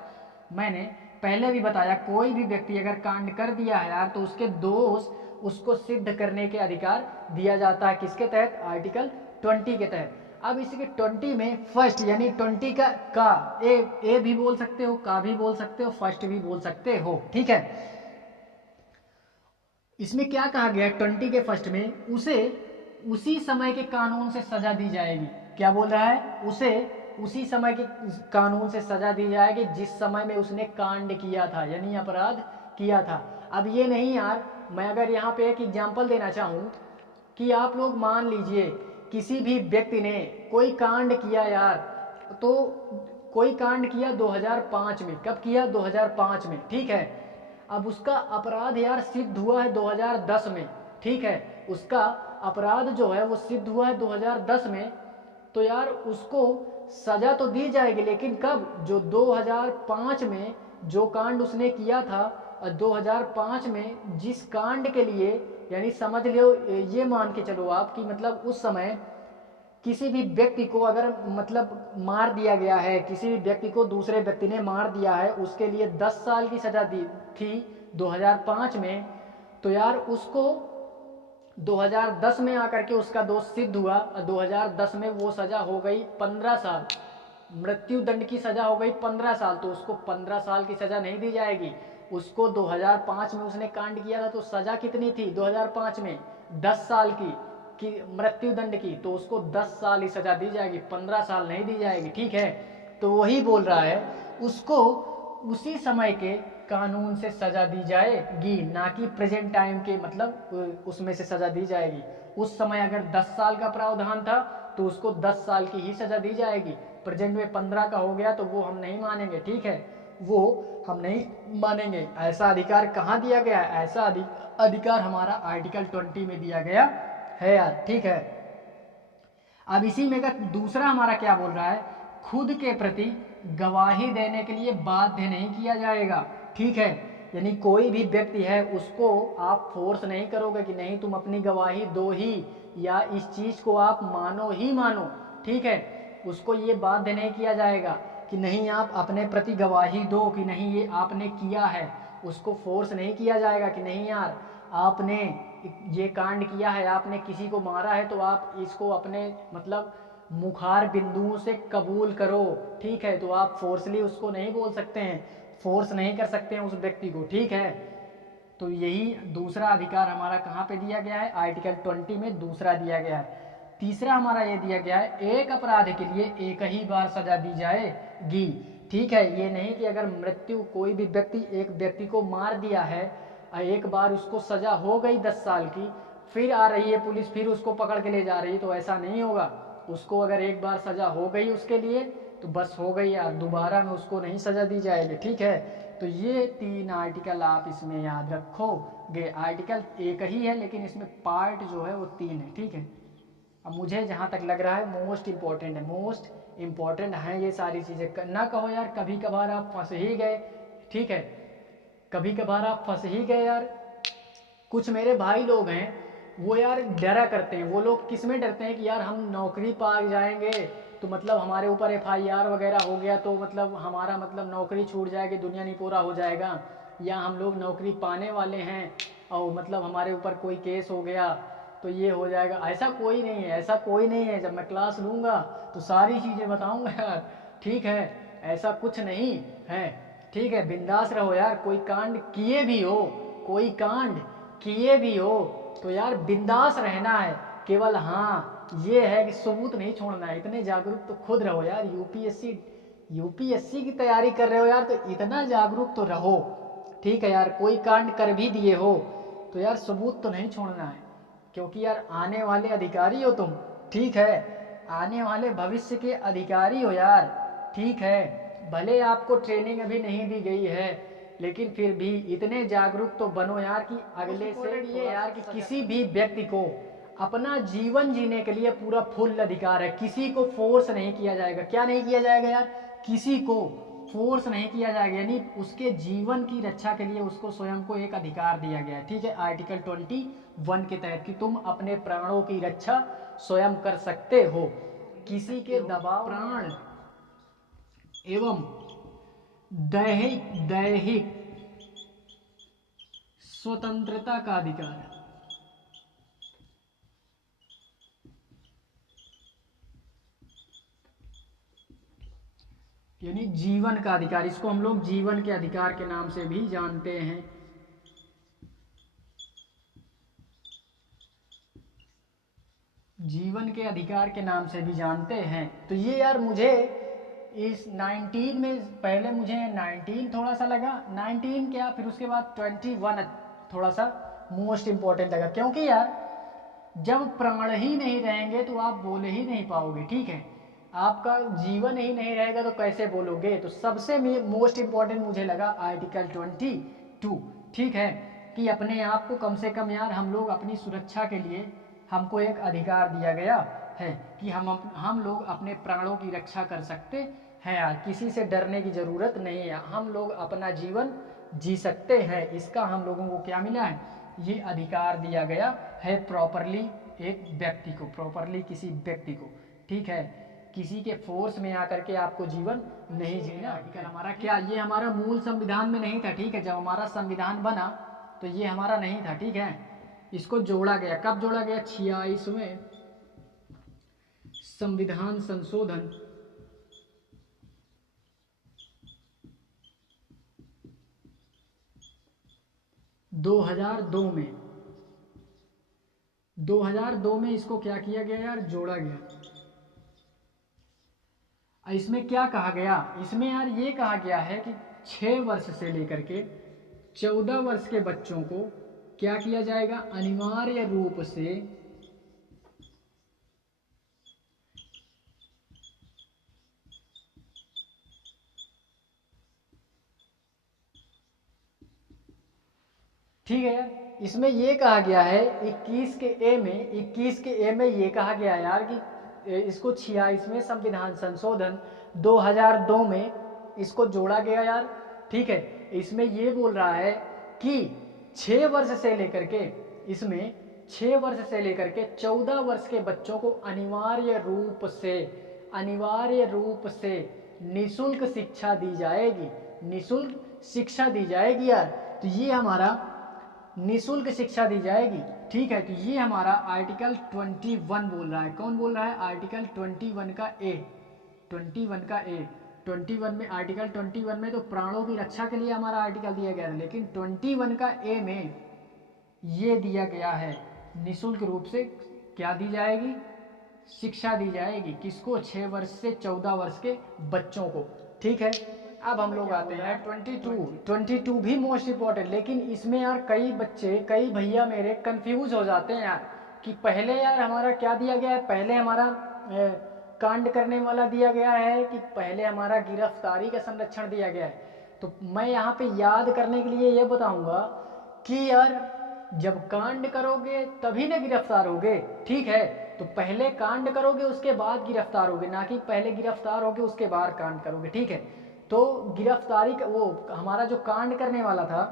मैंने पहले भी बताया, कोई भी व्यक्ति अगर कांड कर दिया है यार तो उसके दोष उसको सिद्ध करने के अधिकार दिया जाता है, किसके तहत, आर्टिकल 20 के तहत। अब इसके 20 में फर्स्ट यानी 20 का ए भी बोल सकते हो, का भी बोल सकते हो, फर्स्ट भी बोल सकते हो, ठीक है। इसमें क्या कहा गया है 20 के फर्स्ट में, उसे उसी समय के कानून से सजा दी जाएगी, क्या बोल रहा है, उसे उसी समय के कानून से सजा दी जाएगी जिस समय में उसने कांड किया था, यानी अपराध किया था। अब ये नहीं यार, मैं अगर यहाँ पे एक एग्जांपल देना चाहूँ कि आप लोग मान लीजिए किसी भी व्यक्ति ने कोई कांड किया यार, तो कोई कांड किया 2005 में, कब किया, 2005 में, ठीक है। अब उसका अपराध यार सिद्ध हुआ है 2010 में, ठीक है, उसका अपराध जो है वो सिद्ध हुआ है 2010 में, तो यार उसको सजा तो दी जाएगी, लेकिन कब, जो 2005 में जो कांड उसने किया था, 2005 में जिस कांड के लिए, यानी समझ लो, ये मान के चलो आप कि मतलब उस समय किसी भी व्यक्ति को अगर मतलब मार दिया गया है, किसी भी व्यक्ति को दूसरे व्यक्ति ने मार दिया है, उसके लिए 10 साल की सजा दी थी 2005 में, तो यार उसको 2010 में आकर के उसका दोष सिद्ध हुआ, 2010 में वो सजा हो गई 15 साल, मृत्यु दंड की सजा हो गई 15 साल, तो उसको 15 साल की सजा नहीं दी जाएगी, उसको 2005 में उसने कांड किया था तो सजा कितनी थी 2005 में, 10 साल की मृत्यु दंड की, तो उसको 10 साल ही सजा दी जाएगी, 15 साल नहीं दी जाएगी, ठीक है। तो वही बोल रहा है, उसको उसी समय के कानून से सजा दी जाएगी, ना कि प्रेजेंट टाइम के, मतलब उसमें से सजा दी जाएगी। उस समय अगर 10 साल का प्रावधान था तो उसको 10 साल की ही सजा दी जाएगी, प्रेजेंट में 15 का हो गया तो वो हम नहीं मानेंगे, ठीक है, वो हम नहीं मानेंगे। ऐसा अधिकार कहाँ दिया गया है, ऐसा अधिकार हमारा आर्टिकल 20 में दिया गया है यार, ठीक है। अब इसी में का दूसरा हमारा क्या बोल रहा है, खुद के प्रति गवाही देने के लिए बाध्य नहीं किया जाएगा, ठीक है, यानी कोई भी व्यक्ति है उसको आप फोर्स नहीं करोगे कि नहीं तुम अपनी गवाही दो ही, या इस चीज को आप मानो ही मानो, ठीक है, उसको ये बाध्य नहीं किया जाएगा कि नहीं आप अपने प्रति गवाही दो कि नहीं ये आपने किया है, उसको फोर्स नहीं किया जाएगा कि नहीं यार आपने ये कांड किया है, आपने किसी को मारा है, तो आप इसको अपने मतलब मुखार बिंदुओं से कबूल करो, ठीक है, तो आप फोर्सली उसको नहीं बोल सकते हैं, फोर्स नहीं कर सकते हैं उस व्यक्ति को, ठीक है। तो यही दूसरा अधिकार हमारा कहाँ पे दिया गया है, आर्टिकल 20 में दूसरा दिया गया है। तीसरा हमारा ये दिया गया है, एक अपराध के लिए एक ही बार सजा दी जाएगी। ठीक है, ये नहीं कि अगर मृत्यु कोई भी व्यक्ति एक व्यक्ति को मार दिया है, एक बार उसको सजा हो गई 10 साल की, फिर आ रही है पुलिस फिर उसको पकड़ के ले जा रही है, तो ऐसा नहीं होगा। उसको अगर एक बार सजा हो गई उसके लिए तो बस हो गई यार, दोबारा में उसको नहीं सजा दी जाएगी। ठीक है, तो ये 3 आर्टिकल आप इसमें याद रखोगे। आर्टिकल एक ही है लेकिन इसमें पार्ट जो है वो 3 है। ठीक है, अब मुझे जहाँ तक लग रहा है मोस्ट इम्पॉर्टेंट है, मोस्ट इम्पॉर्टेंट है ये सारी चीज़ें। ना कहो यार कभी कभार आप फंस ही गए। ठीक है, कभी कभार आप फंस ही गए यार। कुछ मेरे भाई लोग हैं वो यार डरा करते हैं। वो लोग किस में डरते हैं कि यार हम नौकरी पा जाएंगे तो मतलब हमारे ऊपर FIR वगैरह हो गया तो मतलब हमारा मतलब नौकरी छूट जाएगी, दुनिया नहीं पूरा हो जाएगा, या हम लोग नौकरी पाने वाले हैं और मतलब हमारे ऊपर कोई केस हो गया तो ये हो जाएगा। ऐसा कोई नहीं है, ऐसा कोई नहीं है। जब मैं क्लास लूँगा तो सारी चीज़ें बताऊँगा यार। ठीक है, ऐसा कुछ नहीं है। ठीक है, बिंदास रहो यार। कोई कांड किए भी हो, कोई कांड किए भी हो तो यार बिंदास रहना है। केवल हाँ ये है कि सबूत नहीं छोड़ना है। इतने जागरूक तो खुद रहो यार। यूपीएससी की तैयारी कर रहे हो यार तो इतना जागरूक तो रहो। ठीक है यार, कोई कांड कर भी दिए हो तो यार सबूत तो नहीं छोड़ना है, क्योंकि यार आने वाले अधिकारी हो तुम। ठीक है, आने वाले भविष्य के अधिकारी हो यार। ठीक है, भले आपको ट्रेनिंग अभी नहीं दी गई है लेकिन फिर भी इतने जागरूक तो बनो यार कि अगले से ये यार कि किसी भी व्यक्ति को अपना जीवन जीने के लिए पूरा फुल अधिकार है। किसी को फोर्स नहीं किया जाएगा। क्या नहीं किया जाएगा यार? किसी को फोर्स नहीं किया जाएगा, यानी उसके जीवन की रक्षा के लिए उसको स्वयं को एक अधिकार दिया गया है। ठीक है, आर्टिकल 21 के तहत कि तुम अपने प्राणों की रक्षा स्वयं कर सकते हो। किसी के दबाव प्राण एवं दैहिक स्वतंत्रता का अधिकार। यानी जीवन का अधिकार, इसको हम लोग जीवन के अधिकार के नाम से भी जानते हैं। जीवन के अधिकार के नाम से भी जानते हैं। तो ये यार मुझे इस 19 में, पहले मुझे 19 थोड़ा सा लगा, 19 क्या, फिर उसके बाद 21 थोड़ा सा मोस्ट इम्पोर्टेंट लगा, क्योंकि यार जब प्राण ही नहीं रहेंगे तो आप बोल ही नहीं पाओगे। ठीक है, आपका जीवन ही नहीं रहेगा तो कैसे बोलोगे। तो सबसे मोस्ट इम्पोर्टेंट मुझे लगा आर्टिकल 22। ठीक है, कि अपने आप को कम से कम यार हम लोग अपनी सुरक्षा के लिए हमको एक अधिकार दिया गया है कि हम लोग अपने प्राणों की रक्षा कर सकते हैं यार। किसी से डरने की ज़रूरत नहीं है, हम लोग अपना जीवन जी सकते हैं। इसका हम लोगों को क्या मिला है? ये अधिकार दिया गया है प्रॉपरली एक व्यक्ति को, प्रॉपरली किसी व्यक्ति को। ठीक है, किसी के फोर्स में आकर के आपको जीवन नहीं जीना। आर्टिकल हमारा क्या, ये हमारा मूल संविधान में नहीं था। ठीक है, जब हमारा संविधान बना तो ये हमारा नहीं था। ठीक है, इसको जोड़ा गया। कब जोड़ा गया? 86वें संविधान संशोधन 2002 में। 2002 में इसको क्या किया गया यार? जोड़ा गया। इसमें क्या कहा गया? इसमें यार ये कहा गया है कि 6 वर्ष से लेकर के 14 वर्ष के बच्चों को क्या किया जाएगा? अनिवार्य रूप से ठीक है यार, इसमें ये कहा गया है 21 के ए में ये कहा गया यार कि इसको 86वें संविधान संशोधन 2002 में इसको जोड़ा गया यार। ठीक है, इसमें ये बोल रहा है कि 6 वर्ष से लेकर के, इसमें 6 वर्ष से लेकर के 14 वर्ष के बच्चों को अनिवार्य रूप से निःशुल्क शिक्षा दी जाएगी। निःशुल्क शिक्षा दी जाएगी यार। तो ये हमारा निःशुल्क शिक्षा दी जाएगी। ठीक है, तो ये हमारा आर्टिकल 21 बोल रहा है। कौन बोल रहा है? आर्टिकल 21 का ए। 21 का ए, 21 में, आर्टिकल 21 में तो प्राणों की रक्षा के लिए हमारा आर्टिकल दिया गया है, लेकिन 21 का ए में ये दिया गया है निःशुल्क रूप से क्या दी जाएगी? शिक्षा दी जाएगी। किसको? 6 वर्ष से 14 वर्ष के बच्चों को। ठीक है, अब हम लोग आते हैं 22 भी मोस्ट इम्पॉर्टेंट। लेकिन इसमें यार कई बच्चे, कई भैया मेरे कंफ्यूज हो जाते हैं यार कि पहले यार हमारा क्या दिया गया है, पहले हमारा कांड करने वाला दिया गया है कि पहले हमारा गिरफ्तारी का संरक्षण दिया गया है। तो मैं यहाँ पे याद करने के लिए ये बताऊंगा कि यार जब कांड करोगे तभी ना गिरफ्तार होगे। ठीक है, तो पहले कांड करोगे उसके बाद गिरफ्तार होगे, ना कि पहले गिरफ्तार होगे उसके बाद कांड करोगे। ठीक है, तो गिरफ्तारी का वो हमारा जो कांड करने वाला था,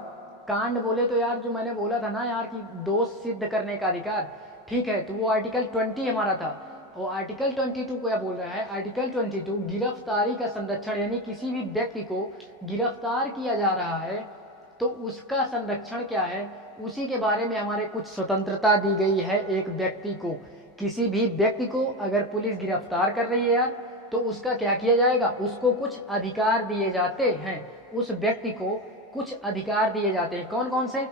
कांड बोले तो यार जो मैंने बोला था ना यार कि दोष सिद्ध करने का अधिकार। ठीक है, तो वो आर्टिकल 20 हमारा था। वो आर्टिकल 22 को क्या बोल रहा है? आर्टिकल 22 गिरफ्तारी का संरक्षण, यानी किसी भी व्यक्ति को गिरफ्तार किया जा रहा है तो उसका संरक्षण क्या है, उसी के बारे में हमारे कुछ स्वतंत्रता दी गई है। एक व्यक्ति को, किसी भी व्यक्ति को अगर पुलिस गिरफ्तार कर रही है यार तो उसका क्या किया जाएगा? उसको कुछ अधिकार दिए जाते हैं। उस व्यक्ति को कुछ अधिकार दिए जाते हैं। कौन कौन से?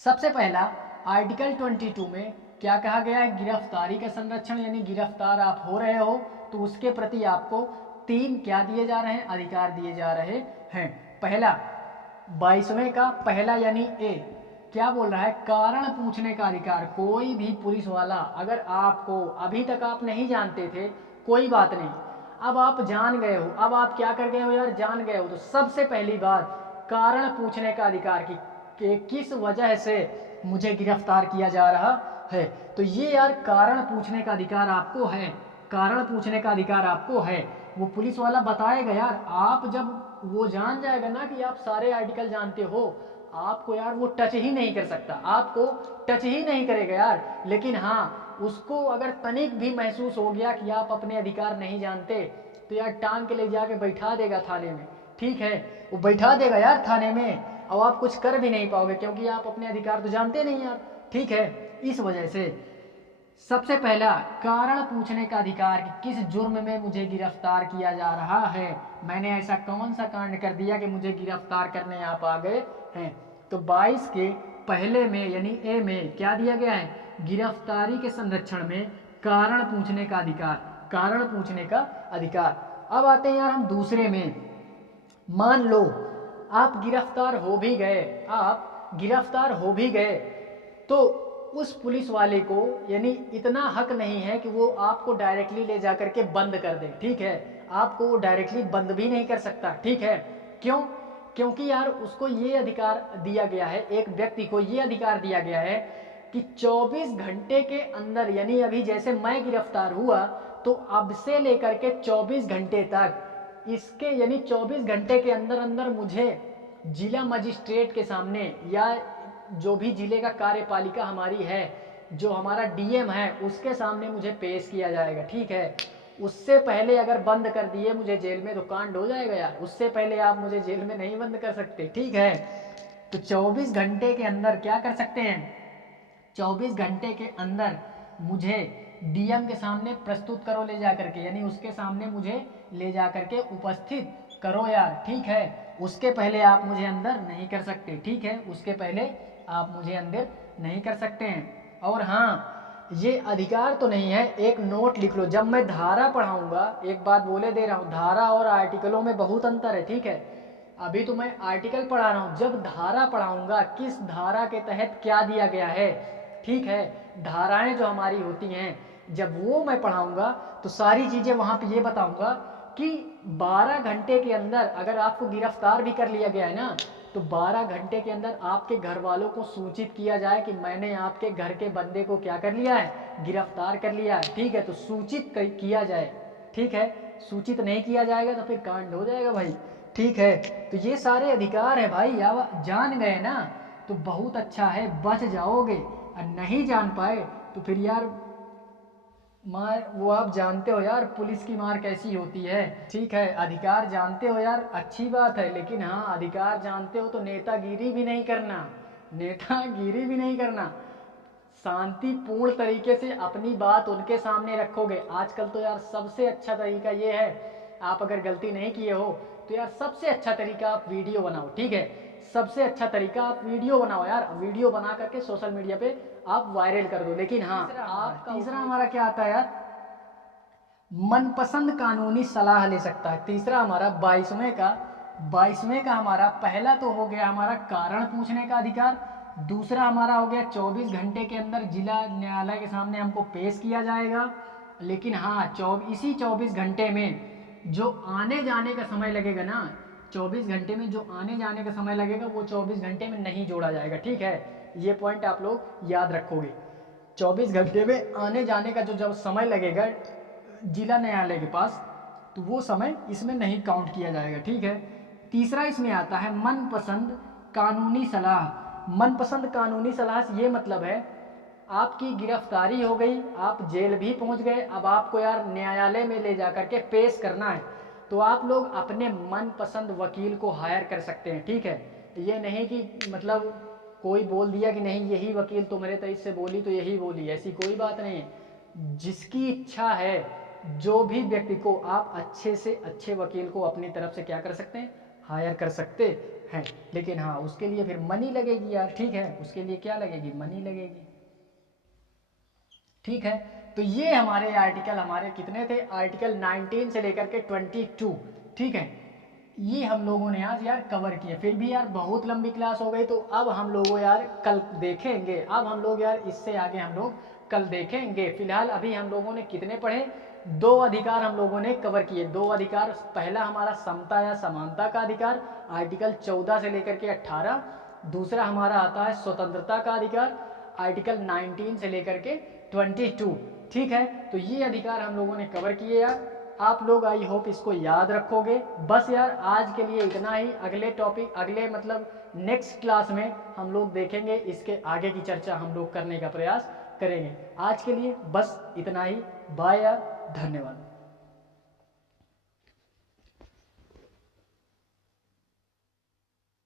सबसे पहला आर्टिकल 22 में क्या कहा गया है? गिरफ्तारी का संरक्षण, यानी गिरफ्तार आप हो रहे हो तो उसके प्रति आपको 3 क्या दिए जा रहे हैं? अधिकार दिए जा रहे हैं। पहला 22वें का पहला यानी ए क्या बोल रहा है? कारण पूछने का अधिकार। कोई भी पुलिस वाला अगर आपको, अभी तक आप नहीं जानते थे, कोई बात नहीं, अब आप जान गए हो, अब आप क्या कर गए हो यार? जान गए हो, तो सबसे पहली बात कारण पूछने का अधिकार कि किस वजह से मुझे गिरफ्तार किया जा रहा है। तो ये यार कारण पूछने का अधिकार आपको है, कारण पूछने का अधिकार आपको है। वो पुलिस वाला बताएगा यार, आप जब वो जान जाएगा ना कि आप सारे आर्टिकल जानते हो, आपको यार वो टच ही नहीं कर सकता, आपको टच ही नहीं करेगा यार। लेकिन हाँ, उसको अगर तनिक भी महसूस हो गया कि आप अपने अधिकार नहीं जानते तो यार टांग के ले जाके बैठा देगा थाने में। ठीक है, वो बैठा देगा यार थाने में, और आप कुछ कर भी नहीं पाओगे क्योंकि आप अपने अधिकार तो जानते नहीं यार। ठीक है, इस वजह से सबसे पहला कारण पूछने का अधिकार कि किस जुर्म में मुझे गिरफ्तार किया जा रहा है, मैंने ऐसा कौन सा कांड कर दिया कि मुझे गिरफ्तार करने आप आ गए हैं। तो 22 के पहले में यानी ए में क्या दिया गया है? गिरफ्तारी के संरक्षण में कारण पूछने का अधिकार, कारण पूछने का अधिकार। अब आते हैं यार हम दूसरे में। मान लो आप गिरफ्तार हो भी गए, आप गिरफ्तार हो भी गए, तो उस पुलिस वाले को यानी इतना हक नहीं है कि वो आपको डायरेक्टली ले जाकर के बंद कर दे। ठीक है, आपको वो डायरेक्टली बंद भी नहीं कर सकता। ठीक है, क्यों? क्योंकि यार उसको ये अधिकार दिया गया है, एक व्यक्ति को ये अधिकार दिया गया है कि 24 घंटे के अंदर, यानी अभी जैसे मैं गिरफ्तार हुआ तो अब से लेकर के 24 घंटे तक, इसके यानी 24 घंटे के अंदर अंदर मुझे जिला मजिस्ट्रेट के सामने या जो भी जिले का कार्यपालिका हमारी है, जो हमारा डीएम है, उसके सामने मुझे पेश किया जाएगा। ठीक है, उससे पहले अगर बंद कर दिए मुझे जेल में तो कांड हो जाएगा यार, उससे पहले आप मुझे जेल में नहीं बंद कर सकते। ठीक है, तो 24 घंटे के अंदर क्या कर सकते हैं? 24 घंटे के अंदर मुझे डीएम के सामने प्रस्तुत करो ले जा करके, यानी उसके सामने मुझे ले जा करके उपस्थित करो यार। ठीक है, उसके पहले आप मुझे अंदर नहीं कर सकते। ठीक है, उसके पहले आप मुझे अंदर नहीं कर सकते हैं। और हाँ, ये अधिकार तो नहीं है, एक नोट लिख लो, जब मैं धारा पढ़ाऊंगा, एक बात बोले दे रहा हूँ, धारा और आर्टिकलों में बहुत अंतर है। ठीक है, अभी तो मैं आर्टिकल पढ़ा रहा हूँ, जब धारा पढ़ाऊंगा किस धारा के तहत क्या दिया गया है, ठीक है, धाराएं जो हमारी होती हैं, जब वो मैं पढ़ाऊंगा तो सारी चीजें वहां पे ये बताऊंगा कि 12 घंटे के अंदर अगर आपको गिरफ्तार भी कर लिया गया है ना, तो 12 घंटे के अंदर आपके घर वालों को सूचित किया जाए कि मैंने आपके घर के बंदे को क्या कर लिया है? गिरफ्तार कर लिया है। ठीक है, तो सूचित किया जाए। ठीक है, सूचित नहीं किया जाएगा तो फिर कांड हो जाएगा भाई। ठीक है, तो ये सारे अधिकार है भाई, या जान गए ना तो बहुत अच्छा है, बच जाओगे, और नहीं जान पाए तो फिर यार मार, वो आप जानते हो यार पुलिस की मार कैसी होती है। ठीक है, अधिकार जानते हो यार, अच्छी बात है, लेकिन हाँ, अधिकार जानते हो तो नेतागिरी भी नहीं करना, नेतागिरी भी नहीं करना, शांतिपूर्ण तरीके से अपनी बात उनके सामने रखोगे। आजकल तो यार सबसे अच्छा तरीका ये है, आप अगर गलती नहीं किए हो तो यार सबसे अच्छा तरीका आप वीडियो बनाओ। ठीक है, सबसे अच्छा तरीका आप वीडियो बनाओ यार, वीडियो बना करके सोशल मीडिया पे आप वायरल कर दो। लेकिन हाँ, तीसरा हमारा क्या आता है यार, मनपसंद कानूनी सलाह ले सकता है। तीसरा हमारा 22वें का हमारा पहला तो हो गया हमारा कारण पूछने का अधिकार, दूसरा हमारा हो गया 24 घंटे के अंदर जिला न्यायालय के सामने हमको पेश किया जाएगा। लेकिन हाँ, इसी 24 घंटे में जो आने जाने का समय लगेगा ना, 24 घंटे में जो आने जाने का समय लगेगा वो 24 घंटे में नहीं जोड़ा जाएगा। ठीक है, ये पॉइंट आप लोग याद रखोगे। 24 घंटे में आने जाने का जो जब समय लगेगा जिला न्यायालय के पास, तो वो समय इसमें नहीं काउंट किया जाएगा। ठीक है, तीसरा इसमें आता है मनपसंद कानूनी सलाह। मनपसंद कानूनी सलाह से ये मतलब है आपकी गिरफ्तारी हो गई, आप जेल भी पहुंच गए, अब आपको यार न्यायालय में ले जाकर के पेश करना है, तो आप लोग अपने मनपसंद वकील को हायर कर सकते हैं। ठीक है, ये नहीं कि मतलब कोई बोल दिया कि नहीं यही वकील तुम्हारे तरफ से बोली तो यही बोली, ऐसी कोई बात नहीं है। जिसकी इच्छा है, जो भी व्यक्ति को आप अच्छे से अच्छे वकील को अपनी तरफ से क्या कर सकते हैं, हायर कर सकते हैं। लेकिन हाँ, उसके लिए फिर मनी लगेगी यार। ठीक है, उसके लिए क्या लगेगी, मनी लगेगी। ठीक है, तो ये हमारे आर्टिकल हमारे कितने थे, आर्टिकल 19 से लेकर के 22। ठीक है, ये हम लोगों ने आज यार कवर किए। फिर भी यार बहुत लंबी क्लास हो गई, तो अब हम लोगों यार कल देखेंगे। अब हम लोग यार इससे आगे हम लोग कल देखेंगे। फिलहाल अभी हम लोगों ने कितने पढ़े, 2 अधिकार हम लोगों ने कवर किए। 2 अधिकार, पहला हमारा समता या समानता का अधिकार, आर्टिकल 14 से लेकर के 18। दूसरा हमारा आता है स्वतंत्रता का अधिकार, आर्टिकल 19 से लेकर के 22। ठीक है, तो ये अधिकार हम लोगों ने कवर किए यार। आप लोग आई होप इसको याद रखोगे। बस यार आज के लिए इतना ही। अगले टॉपिक, अगले मतलब नेक्स्ट क्लास में हम लोग देखेंगे, इसके आगे की चर्चा हम लोग करने का प्रयास करेंगे। आज के लिए बस इतना ही। बाय यार, धन्यवाद।